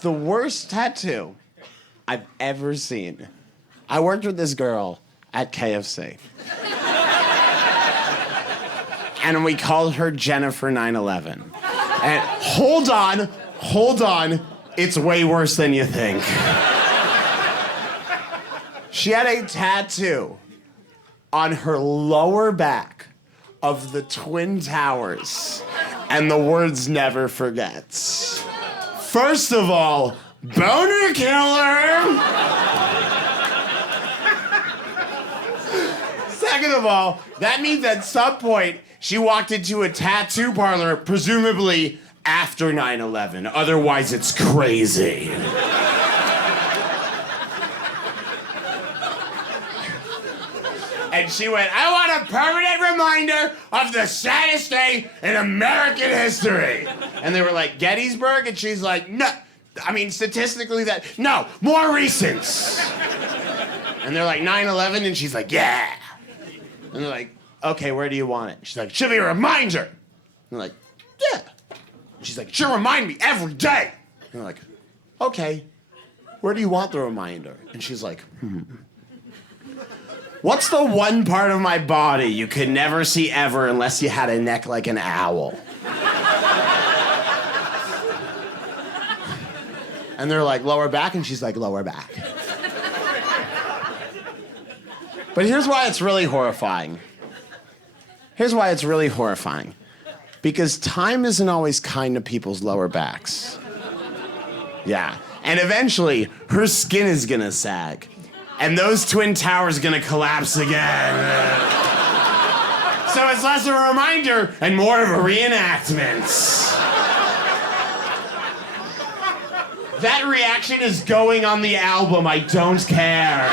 the worst tattoo I've ever seen. I worked with this girl at KFC. And we called her Jennifer 9/11. And hold on, it's way worse than you think. She had a tattoo on her lower back of the Twin Towers and the words "never forgets." First of all, boner killer. Second of all, that means at some point she walked into a tattoo parlor, presumably after 9/11. Otherwise, it's crazy. And she went, "I want a permanent reminder of the saddest day in American history." And they were like, "Gettysburg?" And she's like, "No. I mean, statistically no, more recent." And they're like, 9/11? And she's like, "Yeah." And they're like, "Okay, where do you want it?" She's like, "Should be a reminder." And they're like, "Yeah." And she's like, "Should remind me every day." And they're like, "Okay, where do you want the reminder?" And she's like, "What's the one part of my body you could never see ever unless you had a neck like an owl?" And they're like, "Lower back?" And she's like, "Lower back." But here's why it's really horrifying. Because time isn't always kind to people's lower backs. Yeah. And eventually, her skin is gonna sag. And those Twin Towers are gonna collapse again. So it's less of a reminder and more of a reenactment. That reaction is going on the album, I don't care.